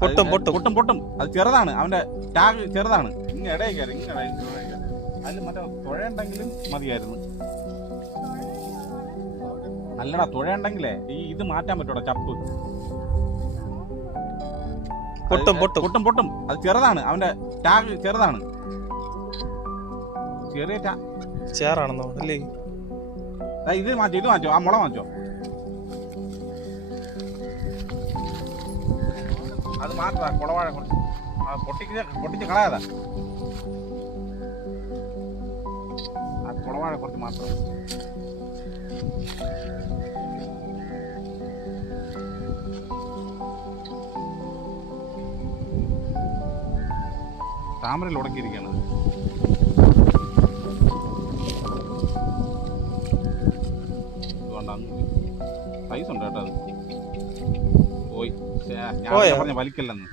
പൊട്ടും പൊട്ടും പൊട്ടും പൊട്ടും. അത് ചെറുതാണ്, അവന്റെ ടാഗ് ചെറുതാണ്. ഇങ്ങനെ ഇടയിൽ കയറി അതിൽ മറ്റേ തുഴയുണ്ടെങ്കിലും മതിയായിരുന്നു. അല്ലടാ, തുഴയുണ്ടെങ്കിലേ ഇത് മാറ്റാൻ പറ്റൂടാ, ചപ്പ്. പൊട്ടും പൊട്ടും പൊട്ടും പൊട്ടും. അത് ചെറുതാണ്, അവന്റെ ടാഗ് ചെറുതാണ്. ചെറിയ ചേറാണെന്നോ അല്ലേ? ഇത് മാറ്റോ, ആ മുള മാറ്റോ. അത് മാറ്റാ, കുളവാഴ പൊട്ടിച്ച് കളയാതാ. ആ കുളവാഴ കുറച്ച് മാത്രം. താമരയിൽ ഉടക്കിയിരിക്കുകയാണ്. പൈസ ഉണ്ട് കേട്ടോ. അത് പോയി. ഞാൻ പറഞ്ഞ വലിക്കല്ലെന്ന്.